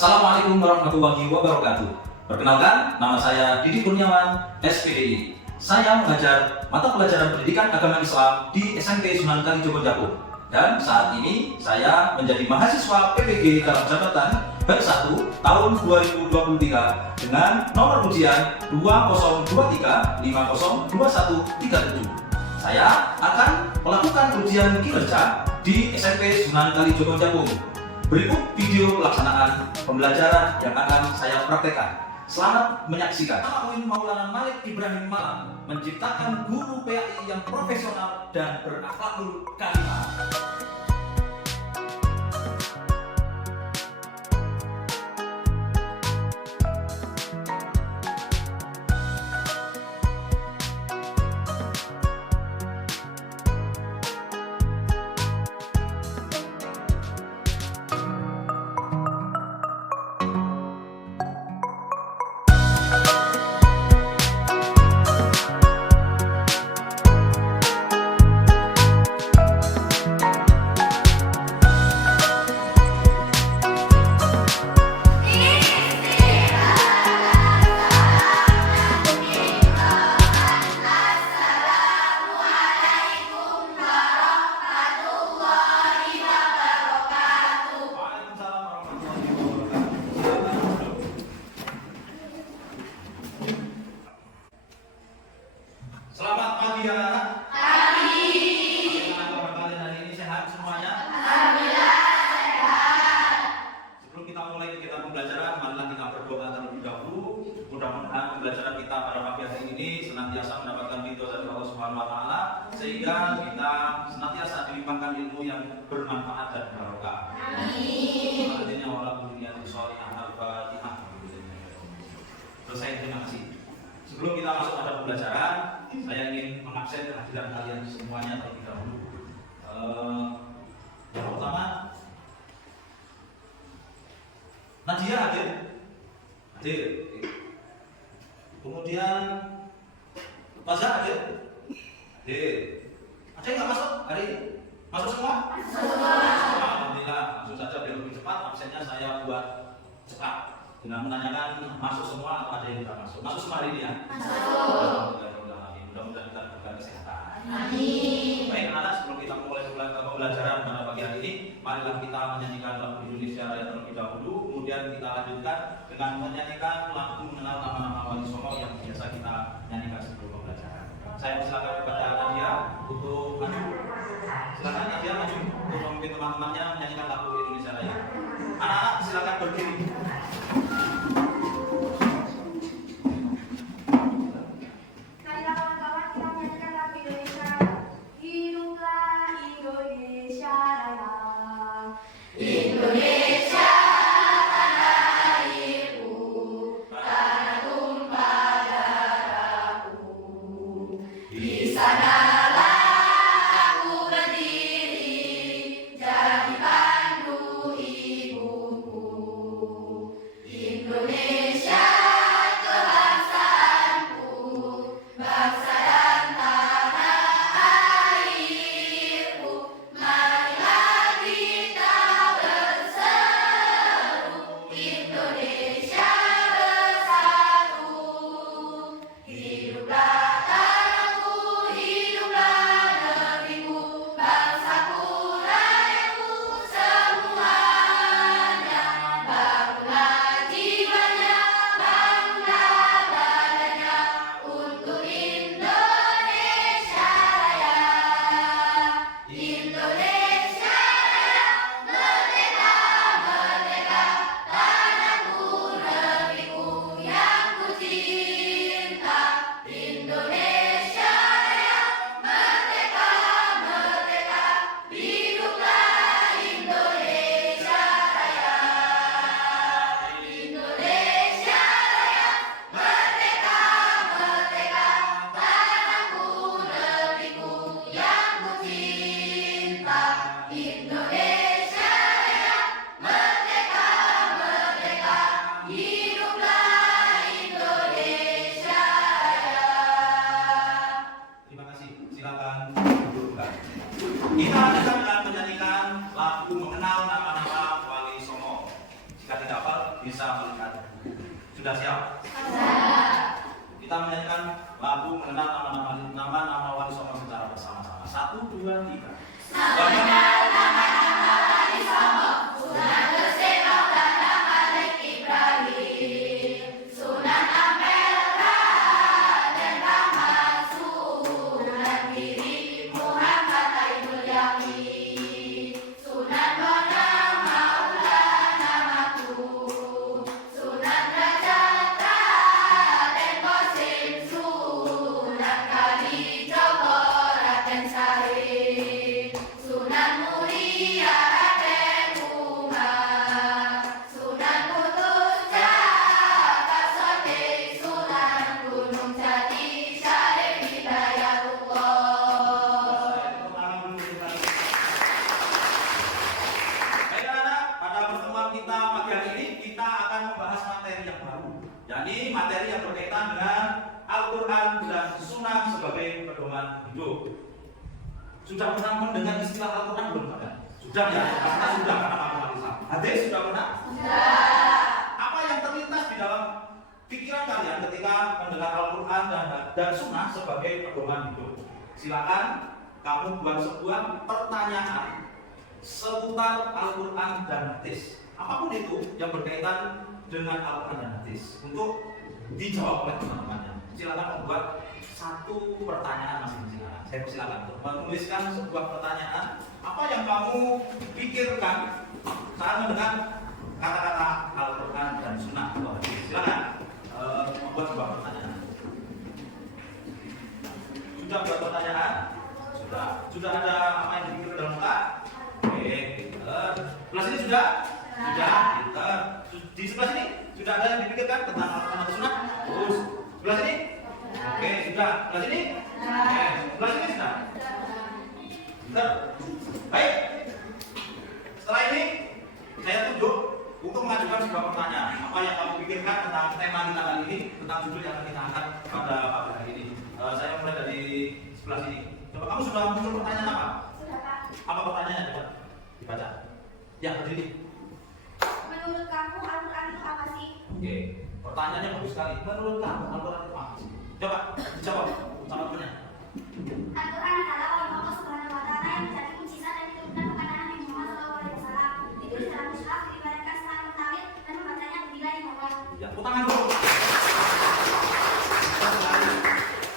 Assalamualaikum warahmatullahi wabarakatuh. Perkenalkan, nama saya Didi Kurniawan, SPDI. Saya mengajar mata pelajaran pendidikan agama Islam di SMP Sunan Kalijogo Japur. Dan saat ini saya menjadi mahasiswa PPG dalam jabatan Bab 1 tahun 2023 dengan nomor ujian 2023502137. Saya akan melakukan ujian kinerja di SMP Sunan Kalijogo Japur. Berikut video pelaksanaan pembelajaran yang akan saya praktekkan. Selamat menyaksikan. Nama Maulana Malik Ibrahim Malang menciptakan guru PAI yang profesional dan berakhlakul karimah. Selamat pagi anak-anak. Pagi. Bagaimana kabar kalian hari ini, sehat semuanya? Alhamdulillah sehat. Sebelum kita mulai kegiatan pembelajaran, marilah kita berdoa terlebih dahulu. Mudah-mudahan pembelajaran kita pada pagi hari ini senantiasa mendapatkan ridho dari Allah Subhanahu wa taala sehingga kita senantiasa dilimpahkan ilmu yang bermanfaat dan barokah. Amin. Artinya walaupun niat sholihah al-Fatihah. Selesai, terima kasih. Sebelum kita masuk pada pembelajaran, saya ingin mengabsen kehadiran kalian semuanya terlebih dahulu. Yang pertama, Nadia hadir. Hadir. Kemudian Faza hadir. Hadir. Ada yang nggak masuk hari ini? Masuk semua? Masuk. Alhamdulillah, langsung saja biar lebih cepat. Absennya saya buat cepat dengan menanyakan masuk semua atau ada yang tidak masuk. Masuk semua hari ini ya? Masuk. Mudah-mudahan kita diberikan kesehatan. Amin. Baik anak, sebelum kita mulai pembelajaran pada pagi hari ini, marilah kita menyanyikan lagu Indonesia Raya terlebih dahulu. Kemudian kita lanjutkan dengan menyanyikan lagu mengenal nama-nama wali songo yang biasa kita nyanyikan sebelum pembelajaran. Saya persilakan kepada Nadia untuk maju. Silakan Nadia maju untuk memimpin teman-temannya menyanyikan lagu Indonesia Raya. Anak-anak silakan berdiri. bisa melihat. Sudah siap? Kita menyanyikan lagu mengenal nama-nama wali songo secara bersama-sama. 1, 2, 3. Mengenal nama-nama wali songo. Sunan Gresik, Maulana Malik Ibrahim, Sunan Ampel, Raden Rahmat, Sunan Giri, Muhammad Ainul Yamin, Sunan Bonang, Maulana Makmum, Sunan Derajat, Raden Qasim, Sunan Kalijogo, Raden Syahid, Sunan Muria, Raden Umar, Sunan Kudus, Jaka Sodik, Sunan Gunung Jati, Syarif Hidayatullah. Baik anak-anak, pada pertemuan kita pagi hari ini kita akan membahas materi yang baru, yakni materi yang berkaitan dengan Al-Quran dan Sunnah sebagai pedoman hidup. Sudah pernah mendengar istilah Al-Quran belum? Sudah ya? Karena sudah, karena kamu Islam. Hadis sudah pernah? Sudah. Apa yang terlintas di dalam pikiran kalian ketika mendengar Al-Quran dan Sunnah sebagai pedoman hidup? Silakan kamu buat sebuah pertanyaan seputar Al-Quran dan hadis. Apapun itu yang berkaitan dengan Al-Quran dan hadis untuk dijawab oleh teman-temannya. Silakan membuat satu pertanyaan masing-masing. Saya silakan untuk menuliskan sebuah pertanyaan. Apa yang kamu pikirkan saat mendengar kata-kata Al-Quran dan Sunnah atau hadis? Silakan membuat sebuah pertanyaan. Sudah buat pertanyaan? Sudah ada apa yang dipikir dalam otak? Oke, sebelah sini sudah? Sudah. Di sebelah sini sudah ada yang dipikirkan tentang Al-Quran dan Sunnah? Terus sebelah sini? Oke, sudah. Sebelah sini? Oke, sebelah sini sudah. Baik. Setelah ini saya tunjuk untuk mengajukan sebuah pertanyaan. Apa yang kamu pikirkan tentang tema kita kali ini, tentang judul yang akan kita angkat pada pagi hari ini? Saya mulai dari sebelah sini. Coba kamu sudah muncul pertanyaan apa? Sudah, Pak. Apa pertanyaannya? Coba dibaca. Ya, berdiri. Menurut kamu Al-Quran itu apa sih? Oke, pertanyaannya bagus sekali. Menurut kamu Al-Quran itu apa sih? Coba dijawab sama temannya. Al-Quran adalah oleh Allah Subhanahu wa Ta'ala yang menjadi mukjizat dan diturunkan kepada Nabi Muhammad SAW. Ditulis dalam mushaf, diriwayatkan setelah mentawil dan membacanya bila mohon. Ya, tepuk tangan dulu.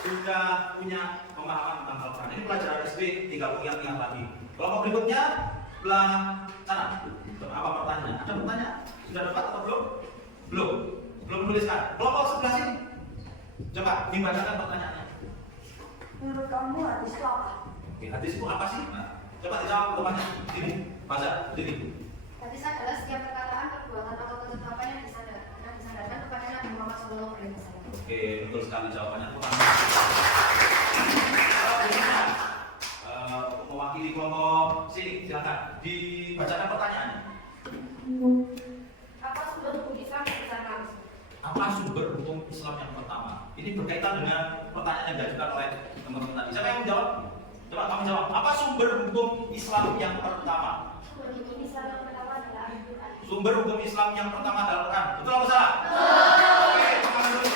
Sudah punya pemahaman tentang Al-Quran. Ini pelajaran SD, tinggal ingat-ingat lagi. Kelompok berikutnya belah sana. Apa pertanyaan? Ada pertanyaan? Sudah dapat atau belum? Belum menuliskan. Kelompok sebelah sini. Coba dibacakan pertanyaannya. Menurut kamu hadis itu apa? Oke, hadis itu apa sih? Nah, coba dijawab temannya. Sini, baca. Sini. Hadis adalah setiap perkataan, perbuatan atau ketetapan yang disandarkan kepada Nabi Muhammad SAW. Oke, betul sekali jawabannya. Untuk mewakili kelompok sini, silakan dibacakan pertanyaannya. Apa sumber hukum Islam yang besar? Apa sumber hukum Islam yang pertama? Ini berkaitan dengan pertanyaan yang diajukan oleh teman-teman tadi. Siapa yang menjawab? Coba kamu jawab. Apa sumber hukum Islam yang pertama? Sumber hukum Islam yang pertama adalah Al-Quran. Sumber hukum Islam yang pertama adalah Al-Quran. Betul atau salah? Betul. Oke, tangan dulu.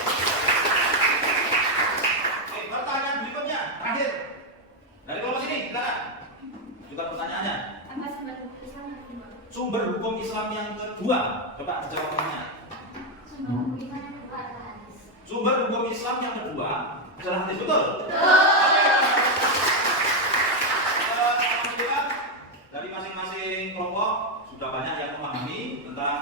Oke, pertanyaan berikutnya, terakhir. Dari kelompok sini, silakan. Juga pertanyaannya. Apa sumber hukum Islam yang kedua? Sumber hukum Islam yang kedua. Coba jawabannya. Sumber hukum Islam yang kedua adalah hadis. Sumber hukum Islam yang kedua adalah hadis. Betul? Alhamdulillah dari masing-masing kelompok sudah banyak yang memahami tentang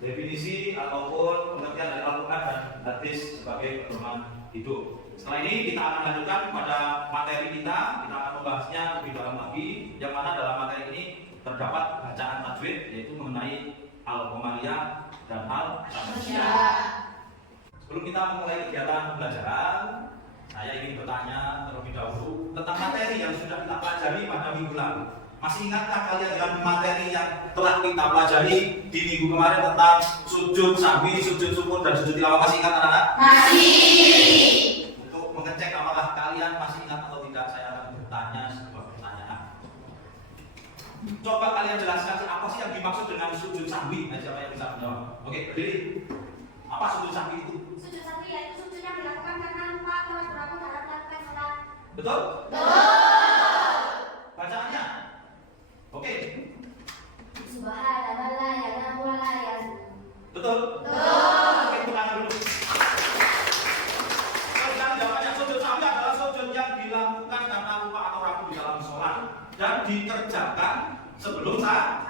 definisi ataupun pengertian dari Al-Quran dan hadis sebagai pedoman hidup. Setelah ini kita akan lanjutkan pada materi kita akan membahasnya lebih dalam lagi, yang mana dalam materi ini terdapat bacaan tajwid, yaitu mengenai Al-Qomariyah dan Al-Syamsiyah. Sebelum kita memulai kegiatan pembelajaran, saya ingin bertanya terlebih dahulu tentang materi yang sudah kita pelajari pada minggu lalu. Masih ingatkah kalian dengan materi yang telah kita pelajari di minggu kemarin tentang sujud sahwi, sujud syukur, dan sujud tilawah? Masih ingat anak-anak? Masih. Untuk mengecek apakah kalian masih ingat atau tidak, saya akan bertanya sebuah pertanyaan. Coba kalian jelaskan apa sih yang dimaksud dengan sujud sahwi? Nah, siapa yang bisa menjawab? Oke, berdiri. Apa sujud sahwi itu? Sujud sahwi yaitu sujud yang dilakukan karena lupa atau ragu dalam melakukan sholat. Betul? Bacaannya? Oke. Subhanallah ya namulla ya. Betul? Oke, ulangan dulu. Sekarang jawabannya, sujud sahwi adalah sujud yang dilakukan karena lupa atau ragu di dalam sholat dan dikerjakan sebelum saat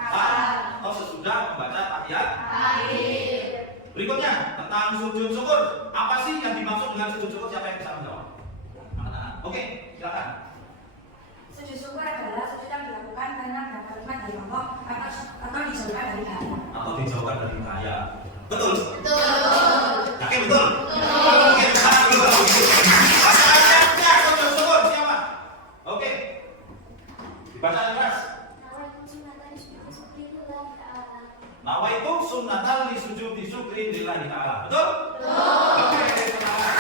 atau sesudah membaca tahiyat. Berikutnya tentang sujud syukur. Apa sih yang dimaksud dengan sujud syukur? Siapa yang bisa menjawab? Oke, silakan. Sujud syukur adalah sujud yang dilakukan karena mendapat nikmat dari Allah atau dijauhkan dari bahaya. Atau dijauhkan dari bahaya. Betul? Yakin betul? Oke, sekarang dulu. Bacaannya sujud syukur siapa? Oke. Dibaca keras. Nawaitu sunnatan li sujudi syukri lillahi ta'ala. Betul? Oke, semangat.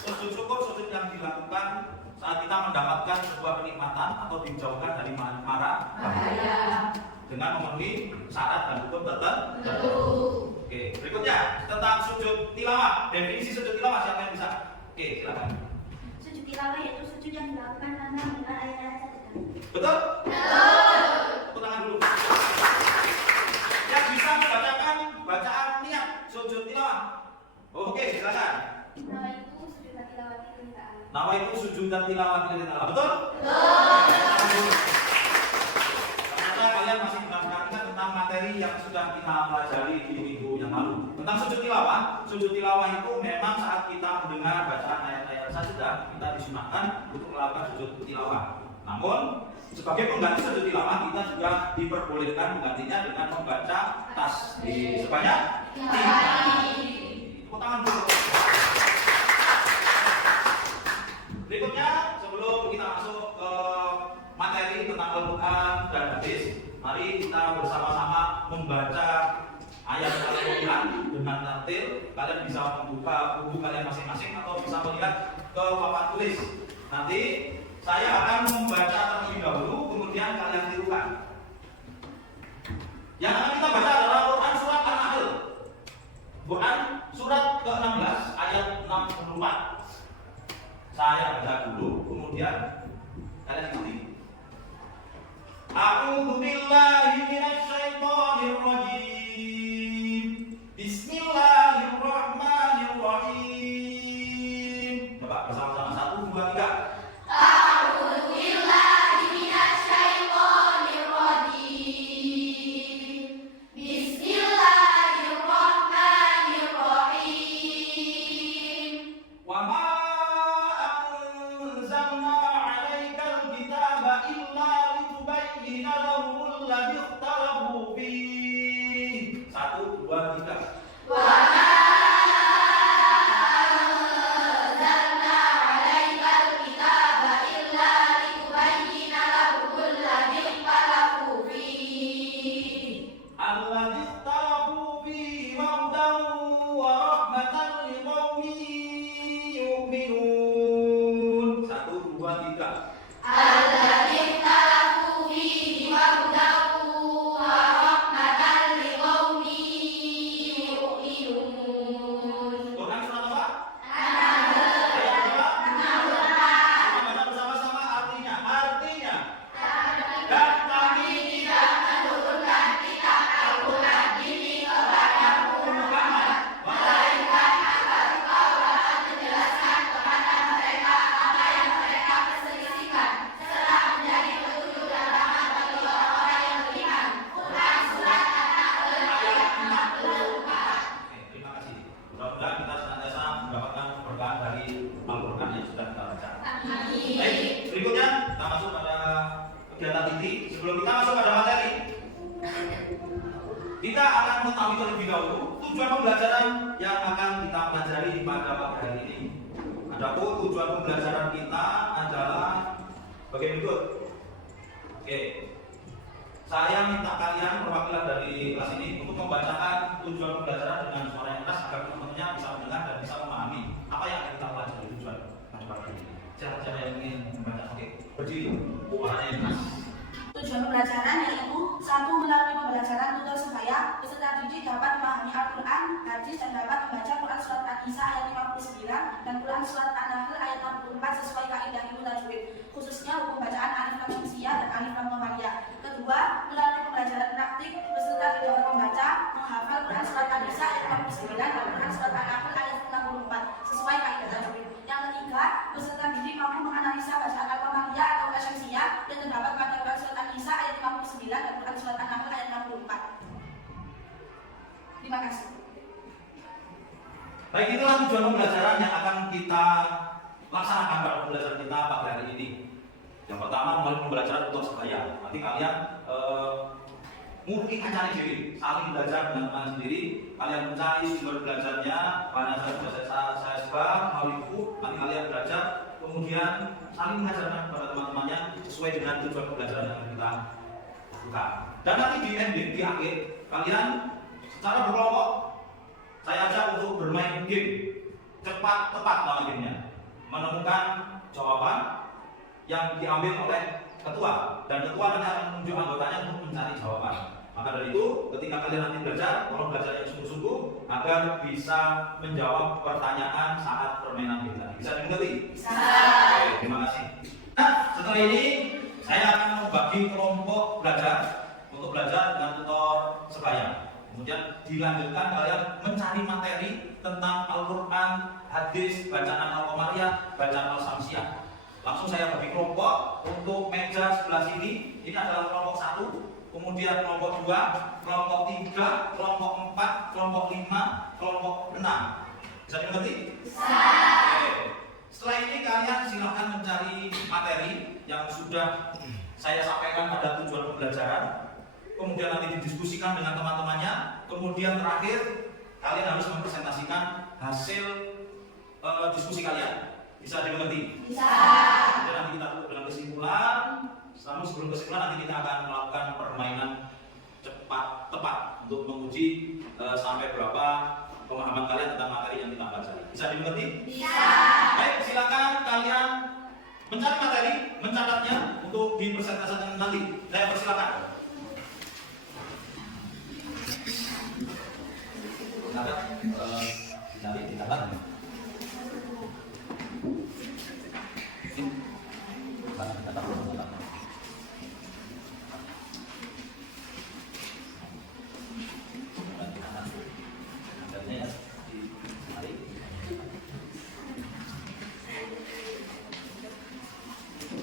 Sujud syukur sujud yang dilakukan saat kita mendapatkan sebuah kenikmatan atau dijauhkan dari mara bahaya dengan memenuhi syarat dan hukum tertentu. Oke, berikutnya tentang sujud tilawah. Definisi sujud tilawah siapa yang bisa? Oke, silakan. Sujud tilawah yaitu sujud yang dilakukan karena mendengar ayat-ayat saja. Betul? Tepuk tangan dulu. Yang bisa membacakan bacaan niat sujud tilawah. Oke, silakan. Nawaitu sujudan tilawati lillahi ta'ala. Nawaitu sujudan tilawati lillahi ta'ala. Betul? Ternyata kalian masih benar-benar ingat tentang materi yang sudah kita pelajari di minggu yang lalu. Tentang sujud tilawah itu memang saat kita mendengar bacaan ayat-ayat sajadah, kita disunahkan untuk melakukan sujud tilawah. Namun sebagai pengganti sujud tilawah kita juga diperbolehkan menggantinya dengan membaca tasbih sebanyak 3 kali. Tepuk tangan dulu. Berikutnya sebelum kita masuk ke materi tentang Al-Quran dan hadis, mari kita bersama-sama membaca ayat Al-Quran dengan tartil. Kalian bisa membuka buku kalian masing-masing atau bisa melihat ke papan tulis. Nanti saya akan membaca terlebih dahulu, kemudian kalian tirukan. Yang akan kita baca adalah Quran surat An-Nahl. Quran surat ke-16 ayat 64. Saya baca dulu, kemudian kalian ikuti. A'udzu billahi minasy syaithanir rajim. Bismillahirrahmanirrahim. Coba bersama-sama 1, 2, 3. Kita akan mengetahui terlebih dahulu tujuan pembelajaran yang akan kita pelajari pada pagi hari ini. Adapun tujuan pembelajaran kita adalah bagian berikut. Oke, saya minta kalian perwakilan dari kelas ini untuk membacakan tujuan pembelajaran dengan suara yang keras agar teman-temannya bisa mendengar dan bisa memahami apa yang akan kita pelajari tujuan pada pagi ini. Siapa yang ingin membaca? Oke, berdiri, suaranya yang keras. Tujuan pembelajaran yaitu: 1. Melalui pembelajaran tutor sebaya, peserta didik dapat memahami Al-Quran, hadis, dan dapat membaca Quran Surat An-Nisa ayat 59 dan Quran Surat An-Nahl ayat 64 sesuai kaidah ilmu tajwid, khususnya hukum bacaan alif lam syamsiyah dan alif lam qamariyah. Kedua, melalui pembelajaran praktik, peserta dapat membaca, menghafal Quran Surat An-Nisa ayat 59 dan Quran Surat An-Nahl ayat 64 sesuai kaidah tajwid. Yang ketiga, peserta didik mampu menganalisa bacaan al-qamariyah atau syamsiyah yang terdapat pada Quran Surat An-Nisa ayat 59 dan Quran Surat An-Nahl ayat 64. Terima kasih. Baik, itulah tujuan pembelajaran yang akan kita laksanakan pada pembelajaran kita pagi hari ini. Yang pertama, melalui pembelajaran tutor sebaya. Nanti kalian mungkin mencari diri, saling belajar dengan teman sendiri. Kalian mencari sumber belajarnya, mana saya sebar, melalui buku. Nanti kalian belajar, kemudian saling mengajarkan kepada teman-temannya sesuai dengan tujuan pembelajaran yang kita lakukan. Dan nanti di ending, di akhir, kalian secara berkelompok saya ajak untuk bermain game cepat tepat nama gamenya, menemukan jawaban yang diambil oleh ketua, dan ketua nanti akan menunjuk anggotanya untuk mencari jawaban. Maka dari itu, ketika kalian nanti belajar, tolong belajar yang sungguh-sungguh agar bisa menjawab pertanyaan saat permainan kita. Bisa dimengerti? Bisa. Oke, terima kasih. Nah, setelah ini saya akan membagi kelompok belajar untuk belajar dengan tutor sebaya. Kemudian dilanjutkan kalian mencari materi tentang Al-Quran, hadis, bacaan Al-Qamariyah, bacaan Al-Syamsiyah. Langsung saya bagi kelompok. Untuk meja sebelah sini, ini adalah kelompok 1, kemudian kelompok 2, kelompok 3, kelompok 4, kelompok 5, kelompok 6. Bisa dimengerti? Bisa. Oke. Setelah ini kalian silakan mencari materi yang sudah saya sampaikan pada tujuan pembelajaran. Kemudian nanti didiskusikan dengan teman-temannya. Kemudian terakhir kalian harus mempresentasikan hasil diskusi kalian. Bisa dimengerti? Bisa. Kemudian nanti kita tutup dengan kesimpulan. Namun sebelum kesimpulan nanti kita akan melakukan permainan cepat tepat untuk menguji sampai berapa pemahaman kalian tentang materi yang kita pelajari. Bisa dimengerti? Bisa. Baik, silakan kalian mencari materi, mencatatnya untuk dipresentasikan nanti. Saya persilakan. Nanti dicatat.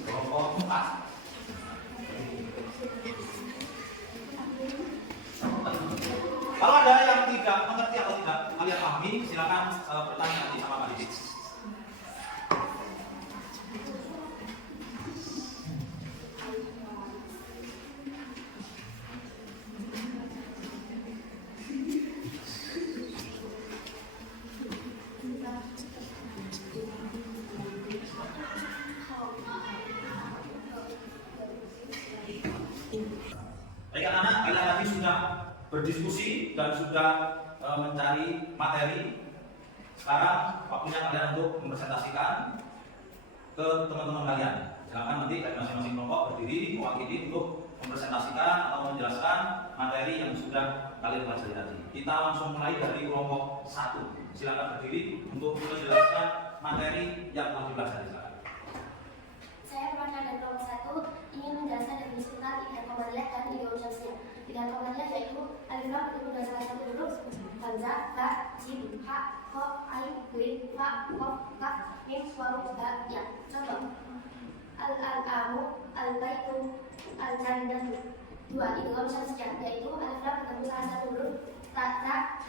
Kelompok 4. Kalau ada yang tidak mengerti atau tidak kalian pahami, silakan bertanya nanti sama Pak Didik. Baik anak-anak, kalian tadi sudah berdiskusi dan sudah mencari materi. Sekarang waktunya kalian untuk mempresentasikan ke teman-teman kalian. Silakan nanti dari masing-masing kelompok berdiri mewakili untuk mempresentasikan atau menjelaskan materi yang sudah kalian pelajari tadi. Kita langsung mulai dari kelompok 1. Silakan berdiri untuk menjelaskan materi yang telah dipelajari. Silakan. Saya perwakilan dari kelompok 1 ingin menjelaskan definisi tentang Idgham Qamariyah dan Idgham Syamsiyah. Idgham Qamariyah yaitu alif lam bertemu dengan salah satu huruf hamzah, ba, jim, ha, kha, ain, ghin, fa, qaf, kaf, mim, waw, ba, ya. Contoh: al-amu, al-baitu, al-jannatu. 2. Idgham Syamsiyah yaitu alif lam bertemu salah satu huruf ta,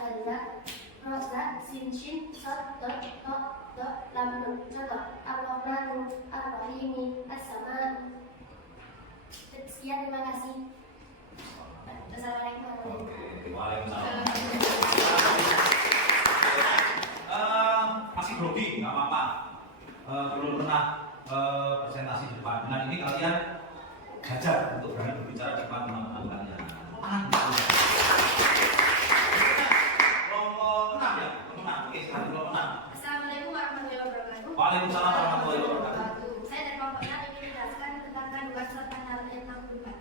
hamzah, roza, sin, shin, sod, dot, to, do, lam, nun. Contoh: ar-rahmanu, ar-rahimi, as-sama'u. Sekian, terima kasih. Assalamualaikum warahmatullahi wabarakatuh. Waalaikumsalam. Masih grogi, nggak apa-apa. Belum pernah presentasi di depan. Dengan ini kalian belajar untuk berani berbicara di depan teman-teman kalian. Kelompok 6 ya, kelompok 6. Oke, sekarang kelompok 6. Assalamualaikum warahmatullahi wabarakatuh. Waalaikumsalam warahmatullahi wabarakatuh. Saya dari kelompok 6 ingin menjelaskan tentang kandungan surat An-Nahl ayat 64.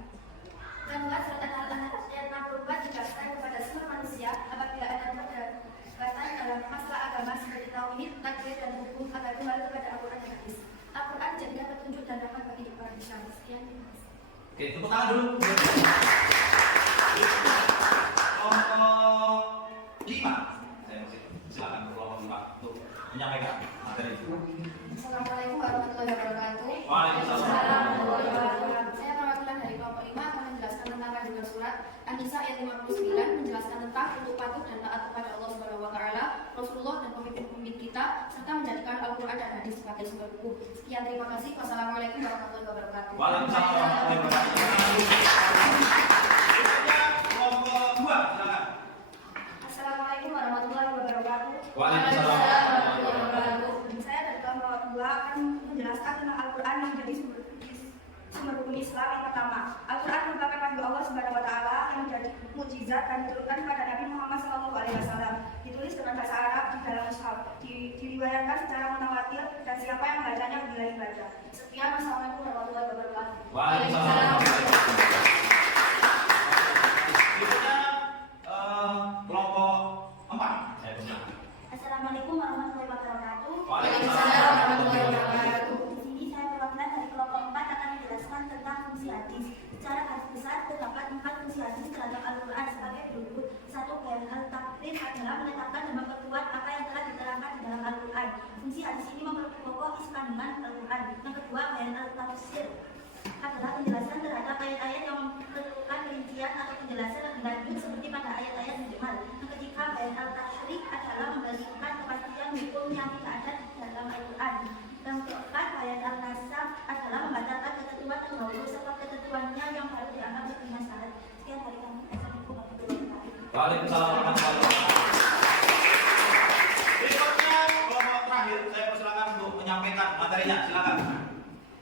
Oke, tepuk tangan dulu. Kelompok 5. Saya masih silakan kelompok 5 untuk menyampaikan materi. Assalamualaikum warahmatullahi wabarakatuh. Waalaikumsalam. Saya perwakilan dari kelompok 5 akan menjelaskan tentang kandungan surat An-Nisa ayat 59 menjelaskan tentang untuk patuh dan taat kepada Allah Subhanahu wa taala, Rasulullah dan pemimpin-pemimpin kita serta menjadikan Al-Qur'an dan hadis sebagai sumber hukum. Sekian, terima kasih. Wassalamualaikum warahmatullahi wabarakatuh. Waalaikumsalam warahmatullahi wabarakatuh. Berikutnya kelompok 2, silakan. Assalamualaikum warahmatullahi wabarakatuh. Waalaikumsalam warahmatullahi wabarakatuh. Saya dari kelompok 2 akan menjelaskan tentang Al-Quran yang menjadi sumber hukum Islam. Yang pertama, Al-Quran merupakan wahyu Allah Subhanahu wa taala yang menjadi mukjizat dan diturunkan kepada Nabi Muhammad SAW. Ditulis dengan bahasa Arab di dalam mushaf, diriwayatkan secara mutawatir dan siapa yang membacanya boleh baca. Sekian, wassalamualaikum warahmatullahi wabarakatuh. Waalaikumsalam. Berikutnya kelompok 4. Saya persilakan. Assalamualaikum warahmatullahi wabarakatuh. Waalaikumsalam warahmatullahi wabarakatuh. Di sini saya perwakilan dari kelompok 4 akan menjelaskan tentang fungsi hadis. Secara garis besar terdapat 4 fungsi hadis terhadap Al-Quran sebagai berikut. 1. Bayan al-takrir adalah menetapkan dan memperkuat apa yang telah diterangkan di dalam Al-Quran. Fungsi hadis ini memperkokoh isi kandungan Al-Quran. Yang kedua, bayan al-tafsir adalah penjelasan terhadap ayat-ayat yang memerlukan perincian atau penjelasan lebih lanjut seperti pada ayat-ayat mujmal. Yang ketiga, bayan al-tahrik adalah memberikan kepastian hukum yang tidak ada di dalam Al-Quran. Yang keempat, bayan al-nasab adalah membatalkan ketentuan terdahulu serta ketentuannya yang baru dianggap sebagai masalah. Sekian dari kami. Assalamualaikum warahmatullahi wabarakatuh. Waalaikumsalam warahmatullahi wabarakatuh. Berikutnya kelompok terakhir, saya persilakan untuk menyampaikan materinya. Silakan.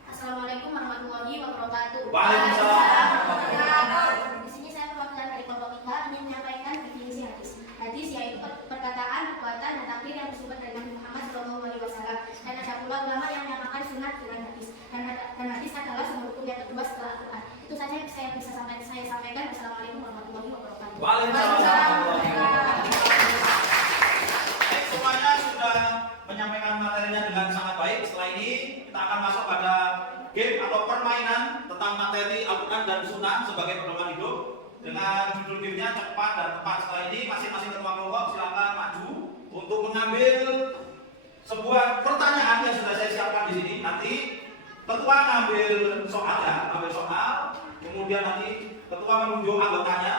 Assalamualaikum warahmatullahi wabarakatuh. Waalaikumsalam. Di sini saya perwakilan dari kelompok 3 ingin menyampaikan definisi hadis. Hadis yaitu perkataan, perbuatan, dan takdir yang bersumber dari Nabi Muhammad SAW. Dan ada pula ulama yang menyamakan sunat dengan hadis. Dan hadis adalah sumber hukum yang kedua setelah Al-Quran. Itu saja yang saya bisa sampaikan. Assalamualaikum warahmatullahi wabarakatuh. Waalaikumsalam warahmatullahi wabarakatuh. Baik, semuanya sudah menyampaikan materinya dengan sangat baik. Setelah ini kita akan masuk pada game atau permainan tentang materi Al-Quran dan Sunnah sebagai pedoman hidup. Dengan judul gamenya cepat dan tepat. Setelah ini masing-masing ketua kelompok silakan maju untuk mengambil sebuah pertanyaan yang sudah saya siapkan di sini. Nanti ketua ngambil soal ya, ambil soal. Kemudian nanti ketua menunjuk anggotanya,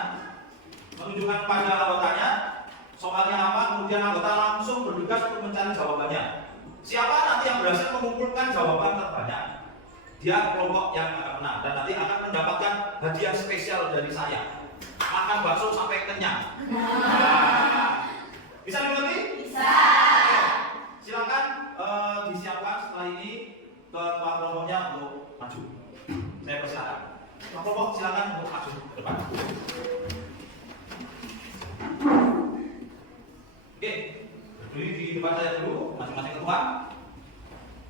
menunjukkan pada anggotanya soalnya apa. Kemudian anggota langsung bergegas untuk mencari jawabannya. Siapa nanti yang berhasil mengumpulkan jawaban terbanyak, dia kelompok yang akan menang dan nanti akan mendapatkan hadiah spesial dari saya. Makan bakso sampai kenyang. Nah, bisa dimengerti? Bisa. Silakan disiapkan setelah ini ketua kelompoknya untuk maju. Saya persilakan. Ketua kelompok silakan untuk maju ke depan. Oke, berdiri di depan saya dulu, masing-masing ketua.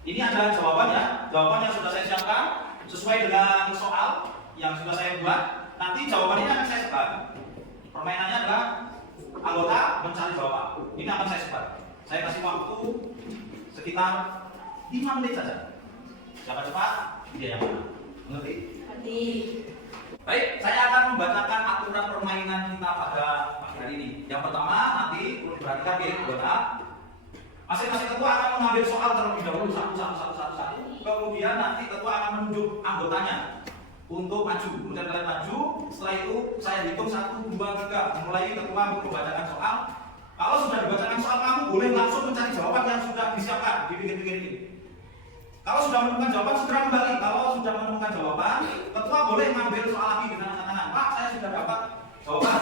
Ini ada jawabannya. Jawaban yang sudah saya siapkan sesuai dengan soal yang sudah saya buat. Nanti jawaban ini akan saya sebar. Permainannya adalah anggota mencari jawaban. Ini akan saya sebar. Saya kasih waktu sekitar 5 menit saja. Siapa cepat, dia yang menang. Mengerti? Mengerti. Baik, saya akan membacakan aturan permainan kita pada pagi hari ini. Yang pertama, nanti perlu diperhatikan ya, anggota. Masing-masing ketua akan mengambil soal terlebih dahulu satu. Kemudian nanti ketua akan menunjuk anggotanya untuk maju. Kemudian kalian maju. Setelah itu saya hitung 1, 2, 3. Mulai ketua membacakan soal. Kalau sudah dibacakan soal, kamu boleh langsung mencari jawaban yang sudah disiapkan di pinggir-pinggir ini. Kalau sudah menemukan jawaban, segera kembali. Kalau sudah menemukan jawaban, ketua boleh mengambil soal lagi dengan tangan. Pak, saya sudah dapat jawaban.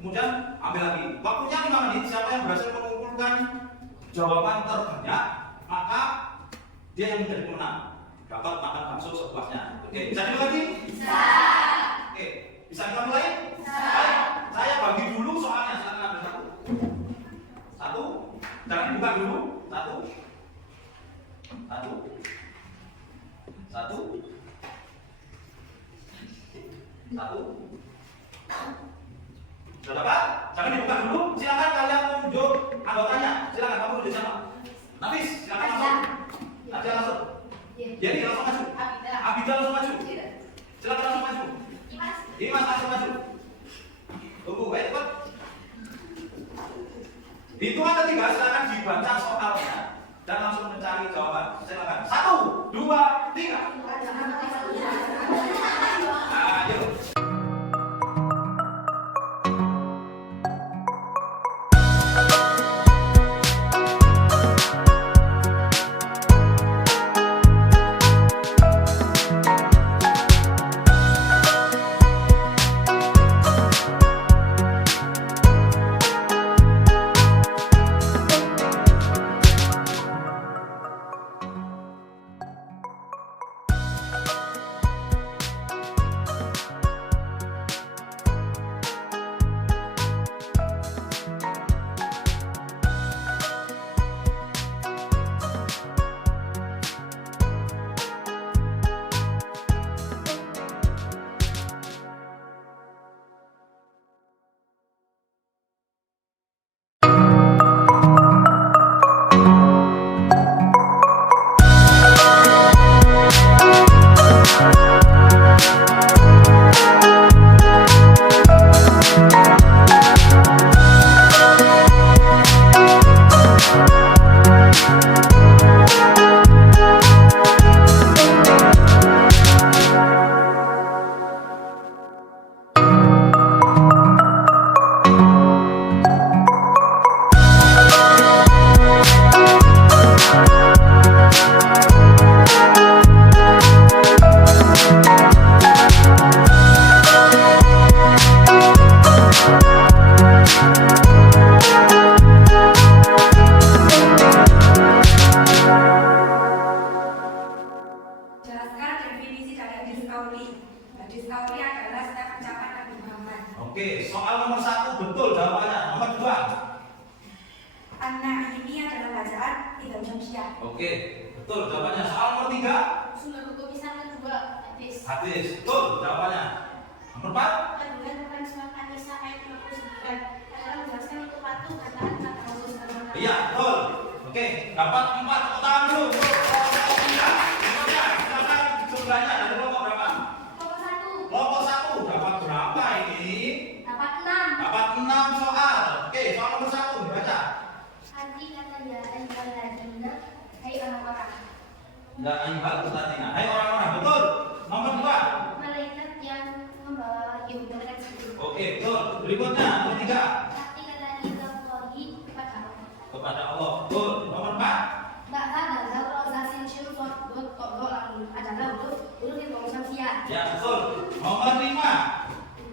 Kemudian ambil lagi. Waktunya 5 menit. Siapa yang berhasil mengumpulkan jawaban terbanyak, maka dia yang menjadi pemenang. Dapat makan bakso sepuasnya. Oke, bisa dimengerti? Bisa. Oke, bisa kita mulai? Bisa. Baik, saya bagi dulu soalnya. Silakan ambil satu. Jangan dibuka dulu. Satu. Sudah dapat? Jangan dibuka dulu. Silakan kalian tunjuk anggotanya. Silakan kamu tunjuk siapa? Nafis, silakan langsung. Aja langsung. Jadi langsung maju. Abida langsung maju. Silakan Dimas langsung maju. Tunggu, ayo cepat. Hitungan ketiga silakan dibaca soalnya dan langsung mencari jawaban. Silakan. 1, 2, 3. Ayo. Jelaskan definisi dari hadis qauli. Hadis qauli adalah setiap ucapan Nabi Muhammad. Oke, soal nomor 1 betul jawabannya. Nomor 2. Anak ini adalah bacaan tidak syamsiah. Oke, betul jawabannya. Soal nomor 3. Sumber hukum Islam kedua, hadis. Hadis, betul jawabannya. Nomor 4. Kandungan bukan surat An-Nisa ayat 59 adalah menjelaskan untuk patuh bacaan kata Rasul SAW. Iya, betul. Oke, dapat 4 tepuk tangan dulu. Silakan jumlahnya dari kelompok berapa? Nomor 1, Kelompok 1 dapat berapa ini? dapat 6. Dapat 6 soal. Oke, soal nomor 1 dibaca. Hati kata ya ayyuhalladzina, hai orang-orang. Ya ayyuhal mutadina. Hai orang-orang, betul. Nomor 2. Malaikat yang membawa wahyu dengan sendiri. Oke, betul. Berikutnya nomor 3. Hati kata ilallahi kepada Allah. Kepada Allah. Betul. Nomor 4. Ba'da nazar rozasin syurfot dot kodol adalah huruf yang syamsiah. Ya, betul. Nomor 5.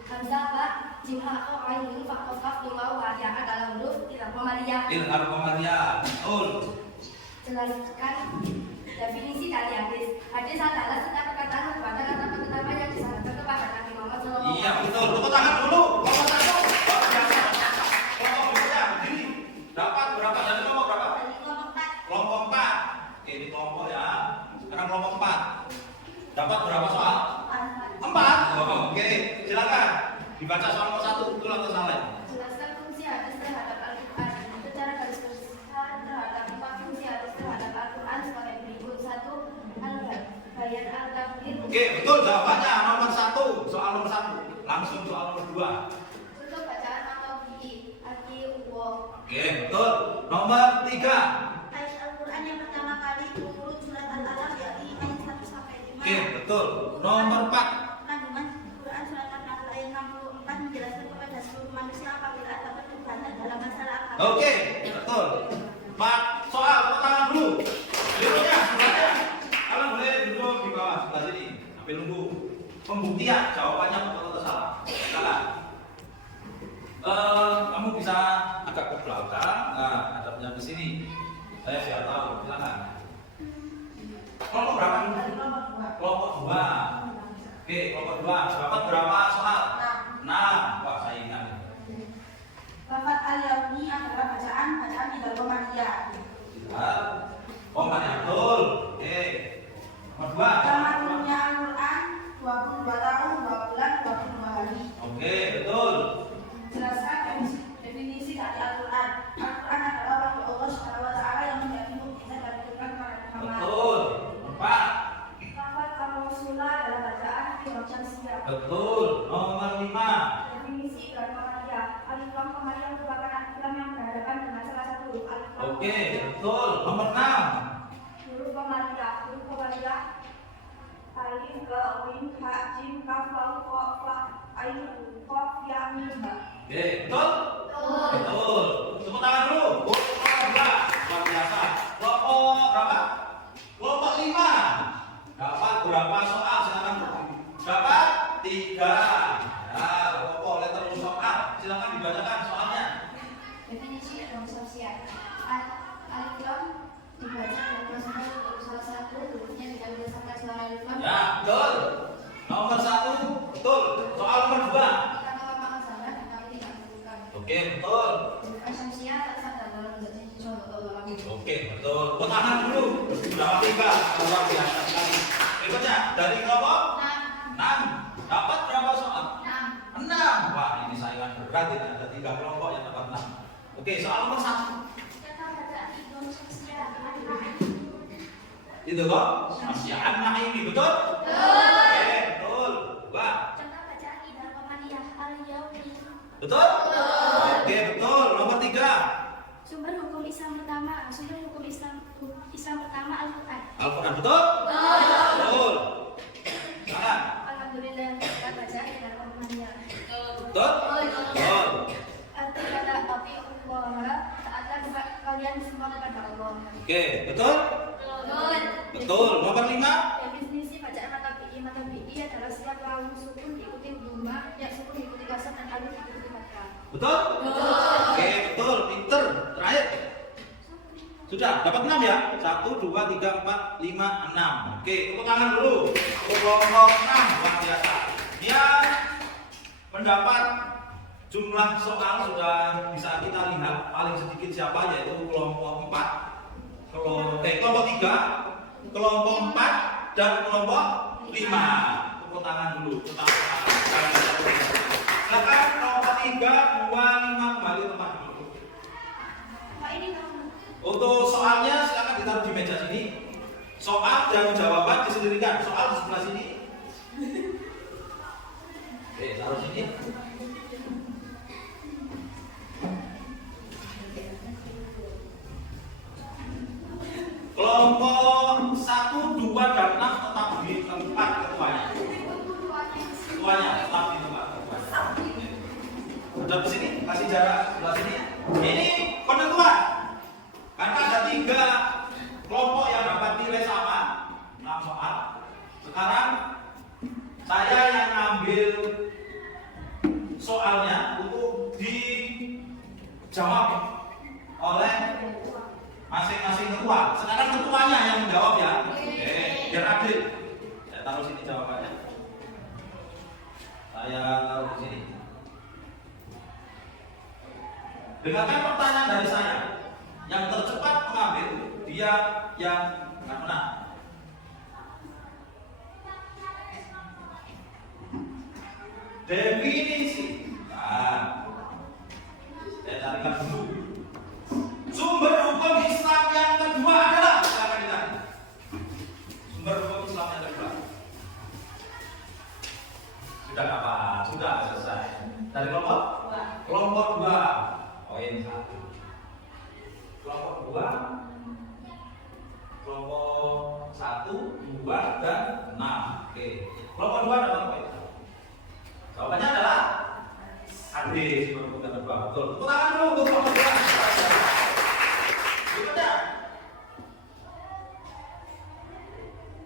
Hamzah ba jika atau ain fakofaf limau wahya adalah huruf tidak komaria. Ilhar Komaria. Betul. Jelaskan definisi dari hadis. Hadis adalah setiap perkataan kepada kata pertama yang disampaikan kepada Nabi Muhammad SAW. Iya, betul. Tepuk tangan dulu. Kelompok 1. Luar biasa. Kelompok berikutnya berdiri. Dapat berapa? Dari kelompok berapa? Dari kelompok 4. Kelompok 4. Oke, ini kelompok ya. Sekarang kelompok 4. Dapat berapa soal? 4. Oh, oke, silakan. Dibaca soal nomor 1 betul atau salah? Jelaskan fungsi hadis terhadap Al-Quran. Secara garis besar terhadap 4 fungsi hadis terhadap Al-Quran sebagai berikut. 1. Al-bayan al-tafsir. Oke, betul jawabannya nomor 1. Soal nomor 1. Langsung soal nomor 2. Untuk bacaan atau bihi arti uwo. Oke, betul. Nomor 3. Ayat Al-Quran yang pertama kali turun surat Al-Alaq yakni ayat 1 sampai 5. Oke, betul. Nomor 4. Kandungan Quran surat An-Nahl ayat 64 menjelaskan kepada seluruh manusia apabila ada perdebatan dalam masalah agama. Oke, betul. 4 soal, tepuk tangan dulu. Berikutnya, sebelahnya. Kalian boleh duduk di bawah sebelah sini. Sambil nunggu pembuktian jawabannya betul atau salah. Silakan. Kamu bisa agak ke belakang. Nah, hadapnya ke sini. Saya biar tahu. Silakan. Kelompok berapa? Kelompok 2. Oke, kelompok 2. Dapat berapa soal? 6. Wah, saya ingat. Lafaz al-yaumi adalah bacaan tidak komaria. Oh, mana betul? Oke. Nomor 2. Lama turunnya Al-Quran 22 tahun, 2 bulan, 22 hari. Oke, betul. Jelaskan definisi dari Al-Quran. Al-Quran adalah wahyu Allah SWT yang menjadi mukjizat dan Quran kepada Muhammad. Betul. Nomor 4. Lafaz al-Rasulah adalah bacaan tidak syamsiah. Betul. Nomor Oke, betul. Nomor 6. Huruf komariah. Alif, ba, mim, ha, jim, kaf, lam, fa, fa, ain, qaf, ya, mim, ha. Oke, betul? Betul. Tepuk tangan dulu. Kelompok 2. Luar biasa. Kelompok berapa? Kelompok 5. Dapat berapa soal? Silakan. Dapat 3. Nah, kelompok letter U soal. Silakan dibacakan soalnya. Definisi dan sosial. Alif lam dibaca dan dimasukkan untuk salah satu hurufnya tidak berdasarkan suara alif lam. Ya, betul. Nomor 1, betul. Soal nomor 2. Kata lama asaran kami tidak menentukan. Oke, betul. Huruf sosial tak sadar dalam menjadi contoh lagi. Oke, betul. Tahan dulu. Dapat 3. Luar biasa sekali. Berikutnya dari kelompok 6. Dapat berapa soal? 6. Wah, ini saingan berat ini. Ada 3 kelompok yang dapat 6. Oke, soal nomor 1. Kata bacaan idom sosial. Itu kok? Masyian Naimi, betul? Oke, betul. 2. Kata bacaan idom komariah al-yaumi. Betul? Oke, betul. Nomor 3. Sumber hukum Islam pertama Al-Quran. Al-Quran, betul? Betul. Salah. Alhamdulillah kata bacaan idom komariah. Betul? Betul. Arti kata Allah, taatlah kalian semua kepada Allah. Oke, betul? Betul. Nomor 5. Definisi bacaan mata bi'i adalah setiap lawan sukun diikuti dhamma, ya sukun diikuti kasar dan alif diikuti fathah. Betul? Oke, betul. Pinter. Terakhir. Sudah, dapat 6 ya? 1, 2, 3, 4, 5, 6. Oke, tepuk tangan dulu. Kelompok 6, luar biasa. Yang mendapat jumlah soal sudah bisa kita lihat. Paling sedikit siapa, yaitu kelompok 4. Kelompok 3, kelompok 4, dan kelompok 5. Tepuk tangan dulu. Silakan kelompok 3, 2, 5 kembali tempat dulu. Untuk soalnya silakan ditaruh di meja sini. Soal dan jawaban disendirikan. Soal di sebelah sini. Oke, taruh sini. Kelompok 1, 2, dan 6 tetap di tempat ketuanya. Ketuanya tetap di tempat ketuanya. Udah di sini, kasih jarak sebelah sini. Ini penentuan. Karena ada 3 kelompok yang dapat nilai sama 6 soal. Sekarang saya yang ambil soalnya untuk dijawab oleh masing-masing ketua. Sekarang ketuanya yang menjawab ya. Oke, biar adil. Saya taruh sini jawabannya. Saya taruh di sini. Dengarkan pertanyaan dari saya. Yang tercepat mengambil, dia yang akan menang. Definisi. Nah, saya carikan dulu. Sumber hukum Islam yang kedua adalah, silakan ditanya. Sumber hukum Islam yang kedua. Sudah apa? Sudah selesai. Dari kelompok? Kelompok 2. Poin 1. Kelompok 2. Kelompok 1, 2, dan 6. Oke. Kelompok 2 dapat poin. Jawabannya adalah hadis. Sumber hukum yang kedua. Betul. Tepuk tangan dulu untuk kelompok 2. Berikutnya,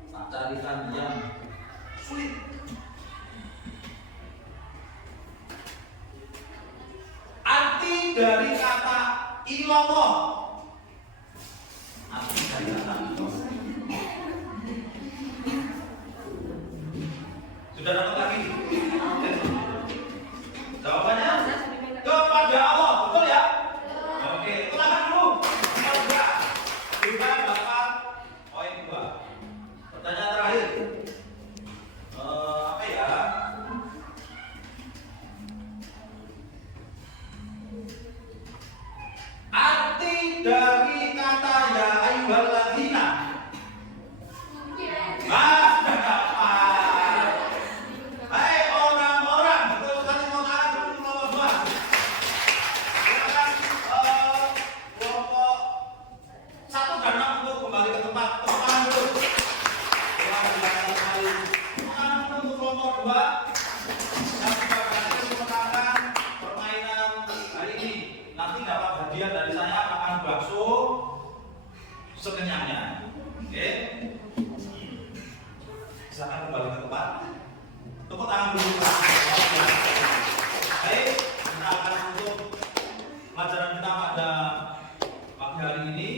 tak carikan yang sulit. Arti dari kata ilallah. Arti dari kata ilallah. Sudah dapat lagi? Jawabannya kepada Allah, betul ya? Oke, ulangan dulu. Sudah dapat poin 2. Pertanyaan terakhir. Apa ya? Arti dari kata ya ayyuhalladzina. Hai orang-orang, betul sekali. Mau tahan dulu kelompok 2. Silakan kelompok nanti dapat hadiah dari saya makan bakso sekenyangnya. Oke? Silakan kembali ke tempat. Tepuk tangan dulu. Baik, kita akan tutup pelajaran kita pada pagi hari ini.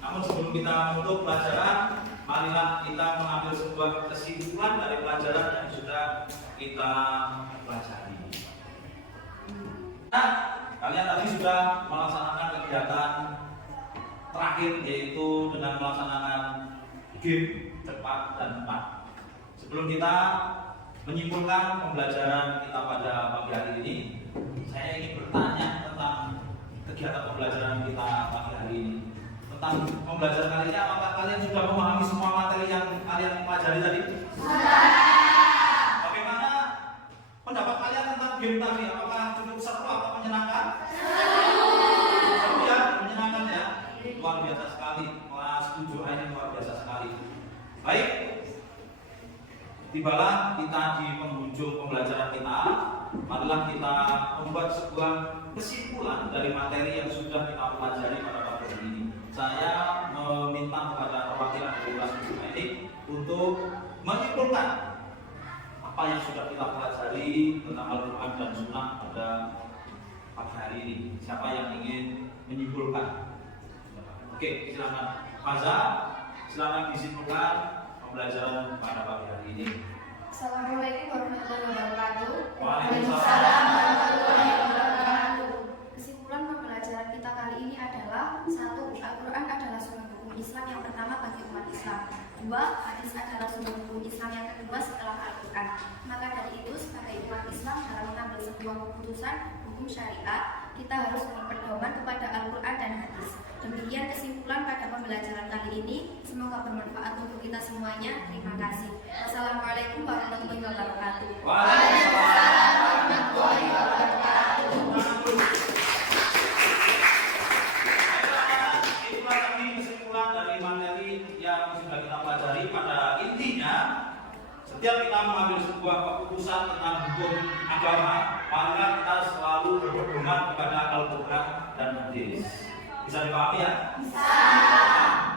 Namun sebelum kita menutup pelajaran, marilah kita mengambil sebuah kesimpulan dari pelajaran yang sudah kita pelajari. Nah, kalian tadi sudah melaksanakan kegiatan terakhir, yaitu dengan melaksanakan game cepat dan cepat. Sebelum kita menyimpulkan pembelajaran kita pada pagi hari ini, saya ingin bertanya tentang kegiatan pembelajaran kita pagi hari ini. Tentang pembelajaran kali ini, apakah kalian sudah memahami semua materi yang kalian pelajari tadi? Bagaimana pendapat kalian tentang game tadi? Apakah cukup seru atau menyenangkan? Seru ya, menyenangkan ya. Luar biasa sekali. Kelas 7A ini luar biasa sekali. Baik, tibalah kita di penghujung pembelajaran kita. Marilah kita membuat sebuah kesimpulan dari materi yang sudah kita pelajari pada pagi hari ini. Saya meminta kepada perwakilan dari kelas 7 ini untuk menyimpulkan apa yang sudah kita pelajari tentang Al-Quran dan Sunnah pada pagi hari ini. Siapa yang ingin menyimpulkan? Oke, silakan. Faza, silakan disimpulkan pembelajaran pada pagi hari ini. Assalamualaikum warahmatullahi wabarakatuh. Waalaikumsalam warahmatullahi wabarakatuh. Kesimpulan pembelajaran kita kali ini adalah: 1. Al-Quran adalah sumber hukum Islam yang pertama bagi umat Islam. 2. Hadis adalah sumber hukum Islam yang kedua setelah Al-Quran. Maka dari itu, sebagai umat Islam dalam mengambil sebuah keputusan hukum syariat, kita harus berpedoman kepada Al-Quran dan hadis. Demikian kesimpulan pada pembelajaran kali ini. Semoga bermanfaat untuk kita semuanya. Terima kasih. Wassalamualaikum warahmatullahi wabarakatuh. Waalaikumsalam warahmatullahi wabarakatuh. Itulah tadi kesimpulan dari materi yang sudah kita pelajari. Pada intinya, setiap kita mengambil sebuah keputusan tentang hukum agama, maka kita selalu berpedoman kepada Al-Quran dan hadis. Bisa dipahami ya? Bisa.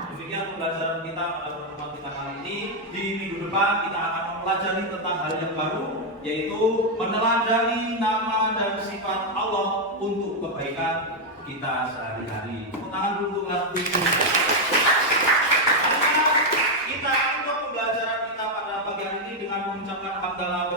Demikian pembelajaran kita pada pertemuan kita kali ini. Di minggu depan kita akan mempelajari tentang hal yang baru, yaitu meneladani nama dan sifat Allah untuk kebaikan kita sehari-hari. Tepuk tangan dulu untuk kelas 7. Kita tutup pembelajaran kita pada pagi hari ini dengan mengucapkan hamdalah